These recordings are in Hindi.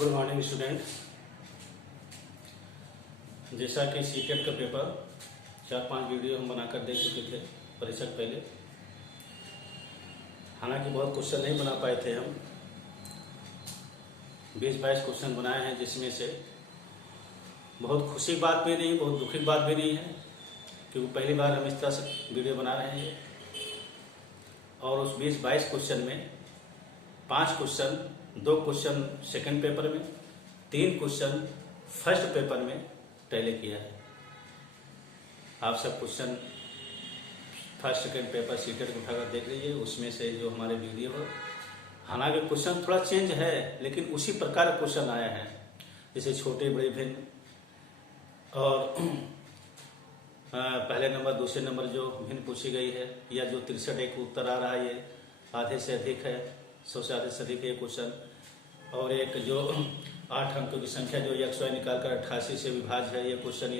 Good morning student. जैसा कि सीटेट का पेपर 4-5 वीडियो हम बनाकर दे चुके थे परीक्षा के पहले। हालांकि बहुत क्वेश्चन नहीं बना पाए थे हम, 20-22 क्वेश्चन बनाए हैं, जिसमें से बहुत खुशी की बात भी नहीं, बहुत दुखी की बात भी नहीं है, क्योंकि पहली बार हम इस तरह से वीडियो बना रहे हैं। और उस 20-22 क्वेश्चन में 5 क्वेश्चन, 2 क्वेश्चन सेकंड पेपर में, 3 क्वेश्चन फर्स्ट पेपर में टैली किया है। आप सब question first second paper CTET को उठाकर देख लीजिए, उसमें से जो हमारे वीडियो है। हालांकि क्वेश्चन थोड़ा चेंज है, लेकिन उसी प्रकार क्वेश्चन आया है, जैसे छोटे बड़े भिन्न, और पहले नंबर दूसरे नंबर जो भिन्न पूछी गई है, या जो 63 एक उत्तर आ रहा है, ये आधे से अधिक है, 100 से आधे से अधिक है क्वेश्चन। और एक जो 8 अंकों की संख्या जो 100 निकालकर 88 से विभाज्य है, ये क्वेश्चन।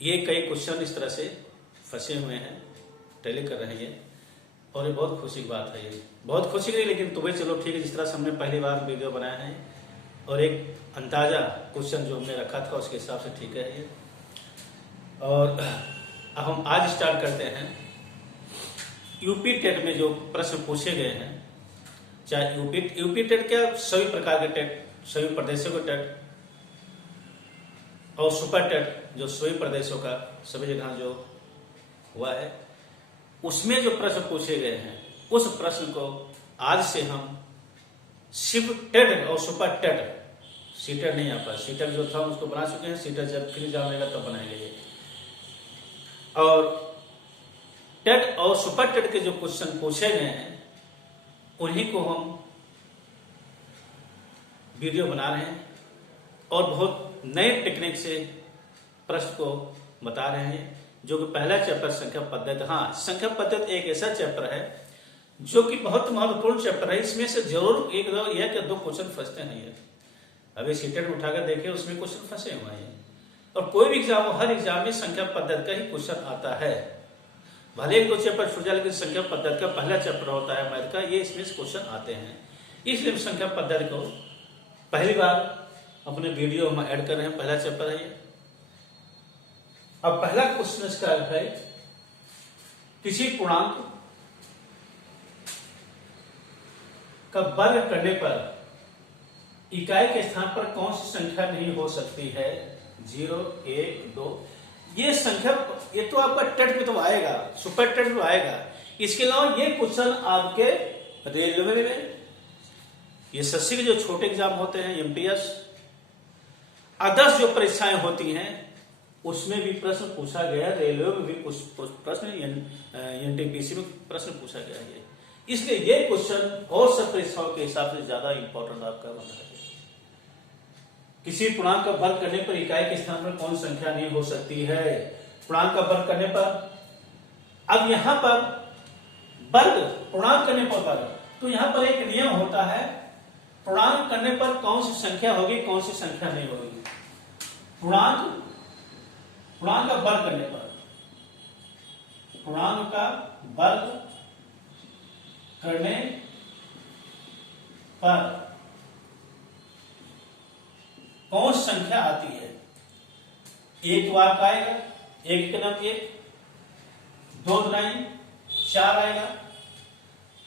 ये कई क्वेश्चन इस तरह से फंसे हुए हैं, टैली कर रहे हैं, और ये बहुत खुशी की बात है। ये बहुत खुशी की, लेकिन तो भाई चलो ठीक है, जिस तरह से हमने पहली बार वीडियो बनाया है और एक अंदाजा क्वेश्चन जो हमने रखा था उसके हिसाब से ठीक है ये। और अब हम आज स्टार्ट करते हैं। यूपी टेट में जो प्रश्न पूछे गए हैं, चाहे यूपी टेट क्या, सभी प्रकार के टेट, सभी प्रदेशों के टेट, और सुपर टेट जो सभी प्रदेशों का सभी जगह जो हुआ है, उसमें जो प्रश्न पूछे गए हैं, उस प्रश्न को आज से हम सिर्फ टेट और सुपर टेट, सीटेट नहीं आता, सीटेट जो था उसको बना चुके हैं, सीटेट जब फिर एग्जाम रहेगा तब बनाएंगे ये। और टेट और सुपर टेट के जो क्वेश्चन पूछे गए हैं, उन्हीं को हम वीडियो बना रहे हैं, और बहुत नए टेक्निक से प्रश्न को बता रहे हैं। जो कि पहला चैप्टर संख्या पद्धति, हाँ, संख्या पद्धति एक ऐसा चैप्टर है जो कि बहुत महत्वपूर्ण चैप्टर है। इसमें से जरूर एक या 2 क्वेश्चन फंसते हैं। ये अभी सीटेट उठाकर देखिए, उसमें क्वेश्चन फंसे हुए हैं। और कोई भी एग्जाम हो, हर एग्जाम में संख्या पद्धति का ही क्वेश्चन आता है। भले 1-2 चैप्टर छूट जाए, लेकिन संख्या पद्धति का पहला चैप्टर होता है मैथ का, ये इसमें से क्वेश्चन आते हैं। इसलिए संख्या पद्धति को पहली बार अपने वीडियो में ऐड कर रहे हैं। पहला चैप्टर है ये। अब पहला क्वेश्चन इसका है, किसी पूर्णांक का वर्ग करने पर इकाई के स्थान पर कौन सी संख्या नहीं हो सकती है? 0, 1, 2। ये संख्या, ये तो आपका टेट में तो आएगा, सुपर टेट में आएगा। इसके अलावा ये क्वेश्चन आपके रेलवे में, ये एसएससी के जो छोटे एग्जाम होते हैं, एमटीएस, अदर्स जो परीक्षाएं होती हैं, उसमें भी प्रश्न पूछा गया। रेलवे में भी कुछ प्रश्न, एनटीपीसी में प्रश्न पूछा गया है। इसलिए ये क्वेश्चन और सब परीक्षाओं के हिसाब से ज्यादा इंपॉर्टेंट आपका बन रहा है। किसी पूर्णांक का वर्ग करने पर इकाई के स्थान पर कौन संख्या नहीं हो सकती है? पूर्णांक का वर्ग करने पर, अब यहां पर वर्ग, पूर्णांक करने पर वर्ग, तो यहां पर एक नियम होता है, पूर्णांक करने पर कौन सी संख्या होगी, कौन सी संख्या नहीं होगी। पूर्णांक का वर्ग करने पर, पूर्णांक का वर्ग करने पर कौन संख्या आती है? 1 बार का आएगा, 1 के नाम 1, 2 9 4 आएगा,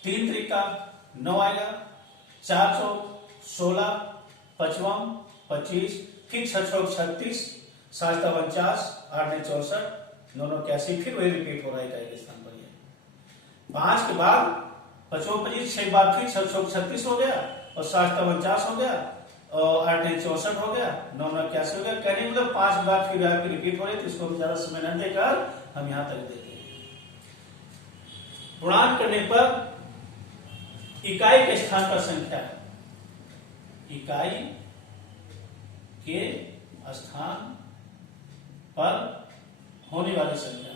3 त्रिका 9 आएगा, 4 चौक 16, 55 25, फिर 6 चौक 36, 7 49, 8 9 64, 9 9 81, फिर वही रिपीट हो रहा है इकाई के स्थान पर। 5 के बाद 55 25, 6 बार फिर 6 चौक 36 हो गया, और 7 49 हो गया, और 8 9 64 हो गया, 9 9 81 हो गया। कहने मतलब 5 बार फिर यहाँ की रिपीट हो रही है, तो इसको भी ज्यादा समय न देकर हम यहां तक देते हैं। पूर्णांक करने पर इकाई के स्थान पर संख्या, इकाई के स्थान पर होने वाली संख्या,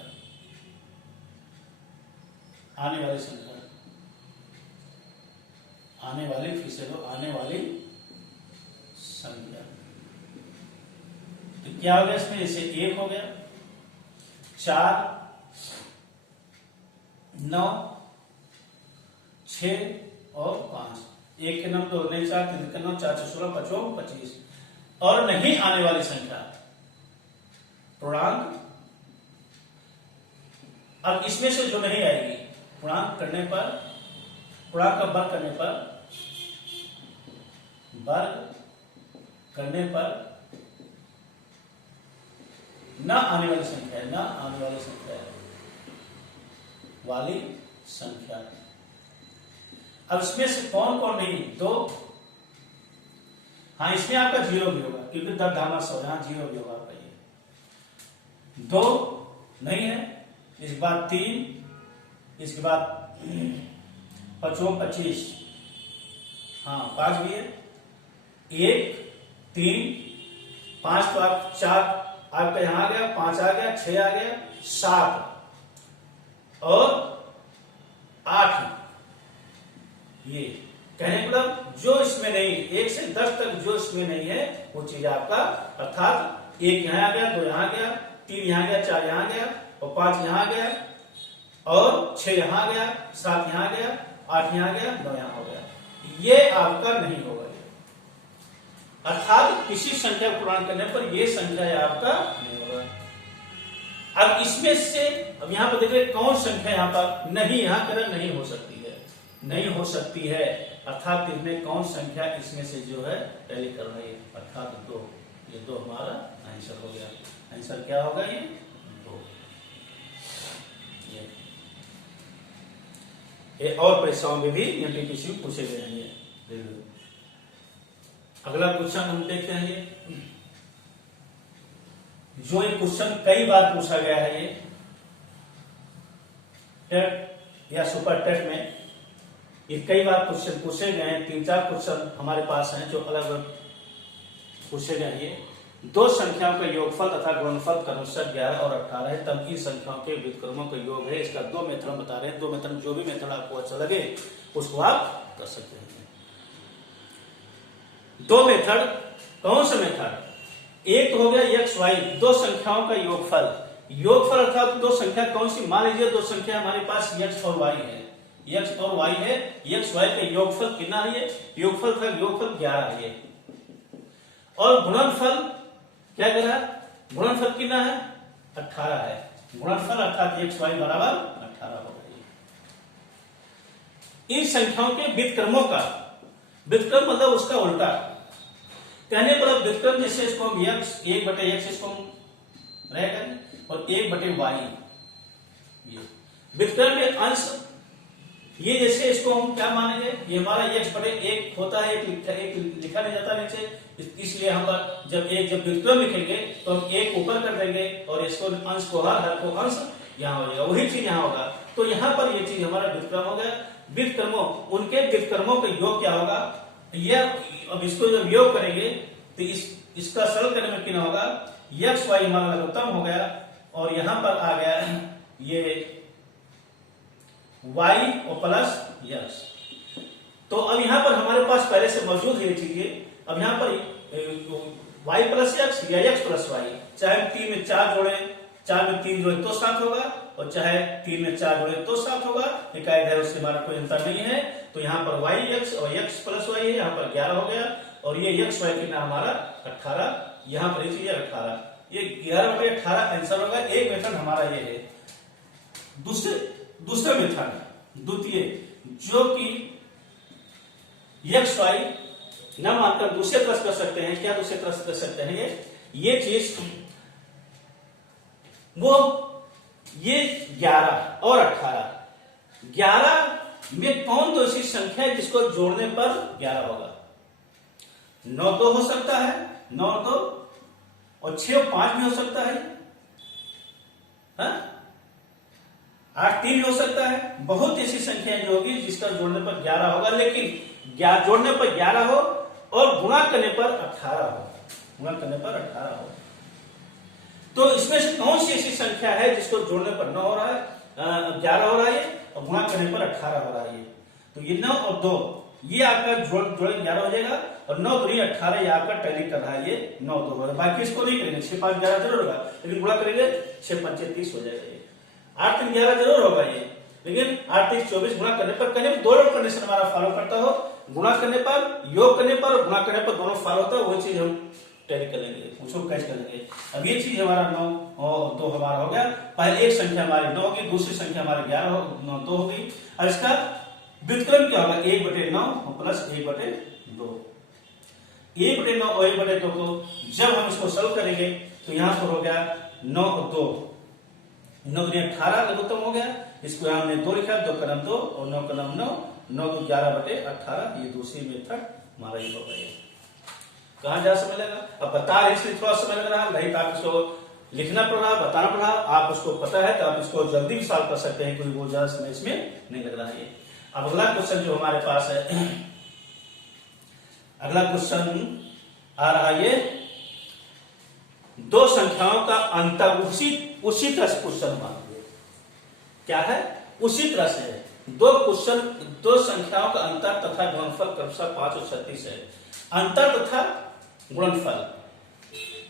आने वाली संख्या, आने वाली, फिर से लो, आने वाली संख्या। तो क्या हो गया इसमें? जैसे 1 हो गया, 4, 9, 6 और 5। 1 के 9 2 9 4 3 के 9 4 6 16 5 25 और नहीं आने वाली संख्या पूर्णांक। अब इसमें से जो नहीं आएगी पूर्णांक करने पर, पूर्णांक का वर्ग करने पर न आने वाली संख्या, न आने वाली संख्या। अब इसमें से कौन कौन नहीं? 2, हाँ इसमें आपका 0 भी होगा क्योंकि 10 धामा 100, यहां 0 भी होगा आपका। ये 2 नहीं है, इसके बाद 3, इसके बाद 5 25, हाँ 5 भी है, 1 3 5 तो आप 4 आपका यहां आ गया, 5 आ गया, 6 आ गया, 7 और 8। ये कहने का मतलब जो इसमें नहीं, 1 से 10 तक जो इसमें नहीं है वो चीज आपका, अर्थात 1 यहां आ गया, 2 यहां आ गया, 3 यहां आ गया, 4 यहां आ गया और 5 यहां आ गया और 6 यहां आ गया, 7 यहां आ गया, 8 यहां आ गया, 9 यहां हो गया। ये आपका नहीं होगा, अर्थात किसी संख्या को पूर्ण करने पर यह संख्या आपका नहीं होगा। अब इसमें से अब यहां पर देखिए कौन संख्या यहां पर नहीं, यहां कर नहीं हो सकती है, नहीं हो सकती है, अर्थात इसमें कौन संख्या इसमें से जो है टैली कर रही है, अर्थात 2। ये 2 हमारा आंसर हो गया। आंसर क्या होगा? ये 2। ये और परीक्षाओं में भी एमटीपीसी पूछे गए हैं। ये अगला क्वेश्चन हम देखते हैं। ये जो ये क्वेश्चन कई बार पूछा गया है, ये टेट या सुपर टेट में ये कई बार क्वेश्चन पूछे गए हैं। 3-4 क्वेश्चन हमारे पास हैं जो अलग अलग पूछे गए हैं। ये 2 संख्याओं का योगफल तथा गुणनफल क्रमशः 11 और 18 है, तब इन संख्याओं के व्युत्क्रमों का योग है। इसका 2 मेथड बता रहे हैं। 2 मेथड, जो भी मेथड आपको अच्छा लगे उसको आप कर सकते हैं। 2 मेथड, कौन सा मेथड? एक तो हो गया एक्स वाई, 2 संख्याओं का योगफल। योगफल अर्थात 2 संख्या कौन सी? मान लीजिए 2 संख्या हमारे पास एक्स और वाई है, एक्स और वाई है, एक्स वाई का योगफल कितना है? ये योगफल था, योगफल 11 है। और गुणनफल क्या कह रहा है? गुणनफल कितना है? 18 है। गुणनफल अर्थात एक्स वाई बराबर 18 हो गई। इन संख्याओं के व्युत्क्रमों का, व्युत्क्रम मतलब उसका उल्टा कहने पर, अब व्युत्क्रम जैसे इसको हम x 1/x इसको हम रहेगा और 1/y, ये व्युत्क्रम में अंश, ये जैसे इसको हम क्या मानेंगे? ये हमारा x/1 होता है, एक लिखा नहीं जाता नीचे, इसलिए हम जब व्युत्क्रम लिखेंगे तो हम 1 ऊपर कर देंगे और इसको अंश को हर को अंश यहाँ हो जाएगा, वही चीज यहाँ होगा। तो यहाँ पर ये चीज हमारा व्युत्क्रम हो गया। व्युत्क्रमों, उनके व्युत्क्रमों का योग क्या होगा? यह अब इसको जब योग करेंगे तो इसका सरल करने में कितना होगा? एक्स वाई हमारा लघुत्तम हो गया और यहां पर आ गया ये y और प्लस एक्स। तो अब यहां पर हमारे पास पहले से मौजूद है ये चीजें। अब यहां पर y प्लस एक्स या x प्लस वाई, चाहे 3 में 4 जोड़े, 4 में 3 जोड़े तो 7 होगा और चाहे 3 में 4 जोड़े तो 7 होगा। इकाई है, उससे हमारा कोई अंतर नहीं है। तो यहाँ पर y x और x प्लस वाई है, यहाँ पर 11 हो गया और ये x y कितना हमारा 18, यहाँ पर ये चीज 18, ये 11/18 आंसर होगा। एक मेथड हमारा ये है। दूसरा मेथड, द्वितीय, जो कि x y न मानकर दूसरे तरह कर सकते हैं। क्या दूसरे तरह कर सकते हैं? ये चीज वो ये 11 और 18, 11 में कौन तो ऐसी संख्या है जिसको जोड़ने पर 11 होगा? 9 2 हो सकता है, 9 2 और 6 और 5 भी हो सकता है, 8 3 हो सकता है। बहुत ऐसी संख्याएं जो होगी जिसका जोड़ने पर 11 होगा, लेकिन जोड़ने पर 11 हो और गुणा करने पर 18 हो, गुणा करने पर 18 हो। तो इसमें से कौन सी ऐसी संख्या है जिसको जोड़ने पर 9 हो रहा है, 11 हो रहा है और गुणा करने पर 18 हो रहा है? तो ये 9 और 2 ये आपका जोड़े 11 हो जाएगा और 9 2 18 ये आपका टैली कर रहा है, ये 9 2 होगा। बाकी इसको नहीं करेंगे, 6 5 11 जरूर होगा, लेकिन गुणा करेंगे 6 5 30 हो जाएगा। ये 8 3 11 जरूर होगा ये, लेकिन 8 3 24 गुणा करने पर कहीं 2 कंडीशन हमारा फॉलो करता हो गुणा करने पर, योग करने पर, गुणा करने पर दोनों फल होता है, वो चीज हम टैली कर लेंगे, उसको कैच कर लेंगे। अब ये चीज हमारा 9 और 2 हमारा हो गया। पहले एक संख्या हमारी 9 होगी, दूसरी संख्या हमारी 2 होगी। अब इसका व्युत्क्रम क्या होगा, 1/9 प्लस 1/2। 1/9 और 1/2 को जब हम इसको सॉल्व करेंगे तो यहां पर हो गया 9 और 2, 9 दूनी 18 लघुत्तम हो गया। इसको हमने 2 लिखा, 2 का नाम 2 और 9 का नाम 9, 9 को 11/18। ये दूसरी मेथड हमारा ये होगा। ये कहां जा समय लगा, अब बता रहे इसलिए थोड़ा समय लग रहा है, नहीं तो आप इसको लिखना पड़ रहा, बताना पड़ रहा, आप उसको पता है तो आप इसको जल्दी भी सॉल्व कर सकते हैं, कोई बहुत ज्यादा समय इसमें नहीं लग रहा है। अब अगला क्वेश्चन जो हमारे पास है, अगला क्वेश्चन आ रहा है, ये दो संख्याओं का अंतर उसी तरह से क्वेश्चन मांगिए। क्या है, उसी तरह से दो संख्याओं का अंतर तथा गुणनफल क्रमशः 5 और 36 है। अंतर तथा गुणनफल,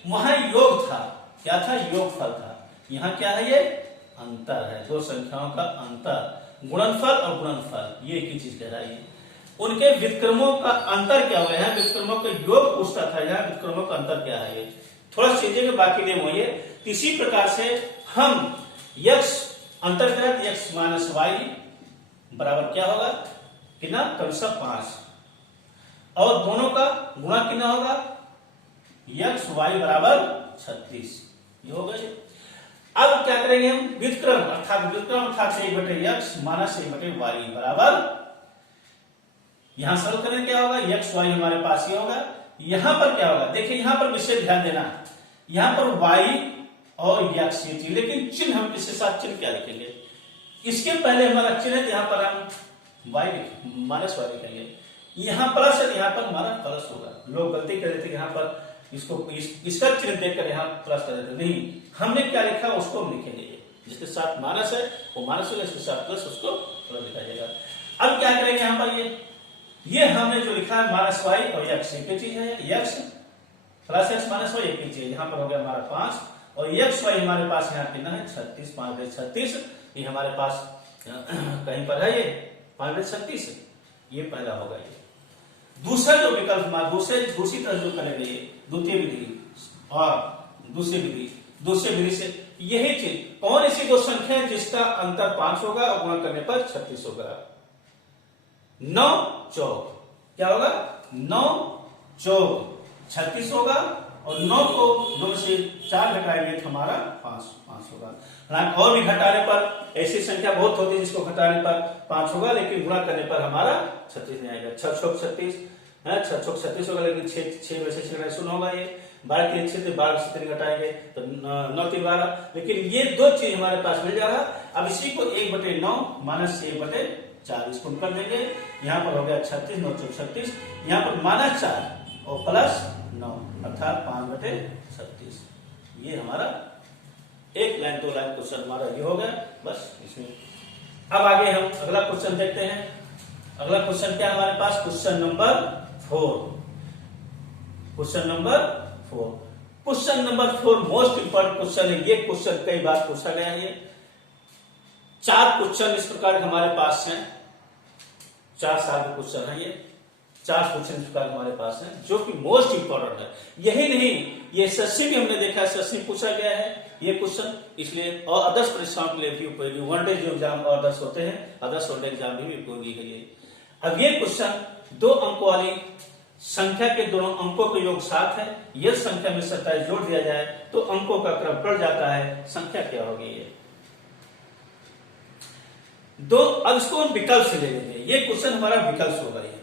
वहां योग था, क्या था, योगफल था। यहां क्या है, ये अंतर है, दो संख्याओं का अंतर, गुणनफल और गुणनफल, ये एक ही चीज कह रहा है। उनके व्युत्क्रमों का अंतर क्या हुआ है, व्युत्क्रमों का योग पूछता था, यहाँ व्युत्क्रमों का अंतर क्या है, ये थोड़ा सीखिएगा, बाकी नहीं हुई है। इसी प्रकार से हम x अंतर करें तो x माइनस वाई बराबर क्या होगा, कितना, क्रमशः 5, और दोनों का गुणा कितना होगा, x y बराबर 36, ये होगा। अब क्या करेंगे हम, व्युत्क्रम अर्थात 1/x माइनस 1/y बराबर, यहां सरल करें क्या होगा, x y हमारे पास ये होगा। यहां पर क्या होगा, देखिए यहां पर विशेष ध्यान देना, यहां पर y और x ये चीज, लेकिन चिन्ह हम किसके साथ, चिन्ह क्या लिखेंगे, इसके पहले हमारा चिन्ह है, यहां पर हम y माइनस y लिखेंगे। यहां प्लस है, यहां पर हमारा प्लस होगा। लोग गलती कर देते यहां पर इसको इसका चिन्ह देखकर यहां प्लस कर देते, नहीं, हमने क्या लिखा उसको हम लिखेंगे, जिसके साथ माइनस है वो माइनस होगा, इसके साथ प्लस उसको प्लस लिखा जाएगा। अब क्या करेंगे, यहां पर ये हमने जो लिखा है माइनस वाई और एक्स एक ही चीज है, x plus x minus y एक ही चीज, यहाँ पर हो गया हमारा 5 और एक्स वाई हमारे पास यहाँ कितना है 36, 5/36, ये हमारे पास कहीं पर है, ये 5/36, ये पहला होगा। ये दूसरा जो विकल्प हमारा दूसरी तरह जो करेंगे, ये द्वितीय विधि और दूसरी विधि से यही चीज, कौन ऐसी दो संख्या है जिसका अंतर 5 होगा और गुणा करने पर 36 होगा, 9 चौक क्या होगा, 9 चौक 36 होगा, और 9 को 2 से 4 घटाएंगे तो हमारा 5 होगा। और भी घटाने पर ऐसी संख्या बहुत होती है जिसको घटाने पर 5 होगा, लेकिन गुणा करने पर हमारा 36 नहीं आएगा। 6 चौक 36 है, 6 चौक 36 होगा, लेकिन 6 में से 6 शून्य होगा, ये 12 के 6 12 से 3 घटाएंगे तो 9 3 12, लेकिन ये दो चीज हमारे पास मिल जाएगा। अब इसी को 1/9 माइनस 1/4 इसको कर देंगे, यहाँ पर हो गया 36, 9 चौक 36, यहाँ पर माइनस 4 और प्लस 9 अर्थात 5/36। ये हमारा एक लाइन 2 लाइन क्वेश्चन हमारा ये हो गया बस इसमें। अब आगे हम अगला क्वेश्चन देखते हैं। अगला क्वेश्चन क्या हमारे पास, question number 4। Question number 4 most important question है। ये क्वेश्चन कई बार पूछा गया है। ये 4 क्वेश्चन इस प्रकार हमारे पास हैं, 4 साल के क्वेश्चन है। ये 4 क्वेश्चन इस प्रकार हमारे पास हैं जो कि मोस्ट इंपॉर्टेंट है। यही नहीं, ये एसएससी भी हमने देखा है, एसएससी पूछा गया है ये क्वेश्चन, इसलिए और अदर्स परीक्षाओं के लिए भी उपयोगी, वनडे जो एग्जाम और अदर्स होते हैं, अदर्स वनडे एग्जाम भी उपयोगी है ये। अब ये क्वेश्चन 2 अंकों वाली संख्या के दोनों अंकों का योग 7 है। यह संख्या में 27 जोड़ दिया जाए तो अंकों का क्रम बढ़ जाता है, संख्या क्या होगी ये। अब इसको हम विकल्प से ले लेंगे। ये क्वेश्चन हमारा विकल्प होगा। ये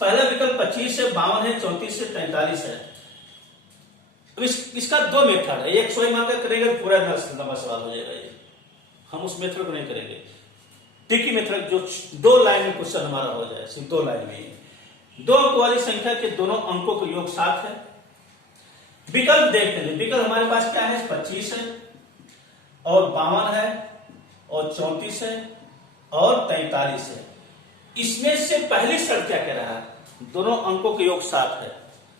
पहला विकल्प 25 से 52 है, 34 से 43 है। अब इसका 2 मेथड है, एक सोई मांगा करेंगे पूरा लंबा सवाल हो जाएगा। ये हम उस मेथड को नहीं करेंगे, ट्रिकी मेथड जो 2 लाइन में क्वेश्चन हमारा हो जाए, सिर्फ 2 लाइन में। 2 अंक वाली संख्या के दोनों अंकों का योग 7 है। विकल्प देखते हैं, विकल्प हमारे पास क्या है, 25 है और 52 है और 34 है और 43 है। इसमें से पहली शर्त क्या कह रहा है, दोनों अंकों के योग 7 है,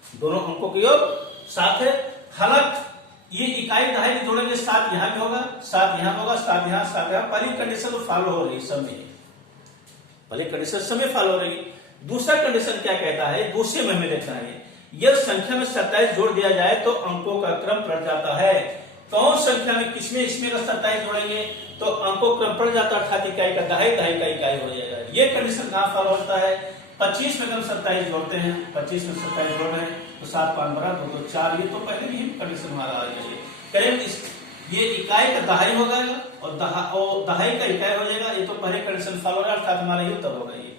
दोनों अंकों के योग 7 है। हालांकि ये इकाई दहाई में जोड़ेंगे, 7 यहां भी होगा, 7 यहां होगा, 7 यहां, 7 यहां। पहली कंडीशन फॉलो हो रही, सब में पहली कंडीशन समय फॉलो हो रही। दूसरा कंडीशन क्या कहता है, दूसरे में हमें देखना है, यदि संख्या में 27 जोड़ दिया जाए तो अंकों का क्रम पलट जाता है। कौन संख्या में किसमें इसमें 27 जोड़ेंगे तो अंकों क्रम पलट जाता है, अर्थात इकाई का दहाई दहाई का इकाई हो जाएगा। ये कंडीशन कहां फॉलो होता है, 25 में अगर 27 जोड़ते हैं, 25 में 27 जोड़ रहे हैं तो 7 5 12 2 2 4, ये तो पहले ही कंडीशन हमारा आ गया। करेंगे ये इकाई का दहाई होगा और दहाई का इकाई हो जाएगा, ये तो पहले कंडीशन फॉलो होगा, अर्थात हमारा ये उत्तर होगा ये।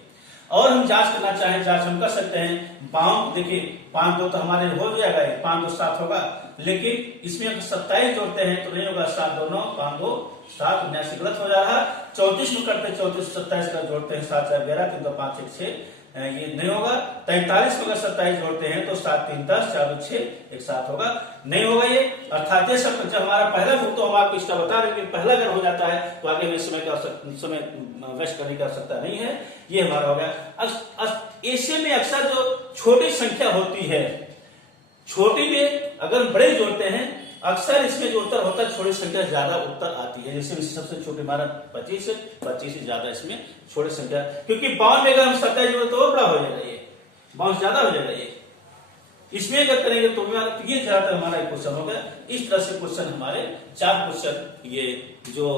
और हम जांच करना चाहें, जांच हम कर सकते हैं, बाउंड देखिए 5 2 तो हमारे हो जाएगा, 5 2 7 होगा, लेकिन इसमें अगर 27 जोड़ते हैं तो नहीं होगा, 7 2 9 5 2 7, 79 गलत हो जा रहा। 34 में करते 34 27 का जोड़ते हैं 7 4 11 3 2 5 1 6, ये नहीं होगा। 43 में अगर 27 जोड़ते हैं तो 7 3 10 4 2 6 1 7 होगा, नहीं होगा ये। अर्थात ये सब जब हमारा पहला ग्रुप, तो हम आपको इसका बता रहे हैं, पहला अगर हो जाता है तो आगे में समय वेस्ट करने की आवश्यकता नहीं है, ये हमारा हो गया। ऐसे में अक्सर जो छोटी संख्या होती है, छोटी में अगर बड़े जोड़ते हैं, अक्सर इसमें जो उत्तर होता है छोटी संख्या ज्यादा उत्तर आती है। जैसे सबसे छोटे हमारा 25 है, 25 से ज्यादा इसमें छोटी संख्या, क्योंकि 52 में अगर हम 27 जोड़े तो और बड़ा हो जाएगा, ये 52 ज्यादा हो जाएगा ये। इसमें अगर करेंगे तो ये ज्यादातर हमारा क्वेश्चन होगा। इस तरह से क्वेश्चन हमारे 4 क्वेश्चन, ये जो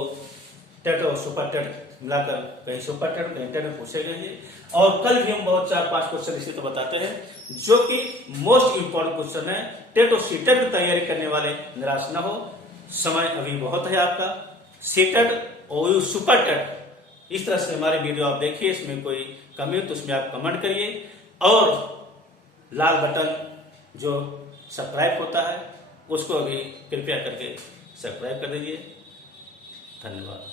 टेट और सुपर टेट मिलाकर, कहीं सुपर टेट कहीं टेट में पूछे गए हैं। और कल भी हम बहुत 4-5 क्वेश्चन इसी तो बताते हैं, जो कि मोस्ट इंपॉर्टेंट क्वेश्चन है। टेट और सीटेट की तैयारी करने वाले निराश न हो, समय अभी बहुत है आपका। सीटेट और सुपर टेट, इस तरह से हमारे वीडियो आप देखिए, इसमें कोई कमी हो तो उसमें आप कमेंट करिए, और लाल बटन जो सब्सक्राइब होता है उसको अभी कृपया करके सब्सक्राइब कर दीजिए। धन्यवाद।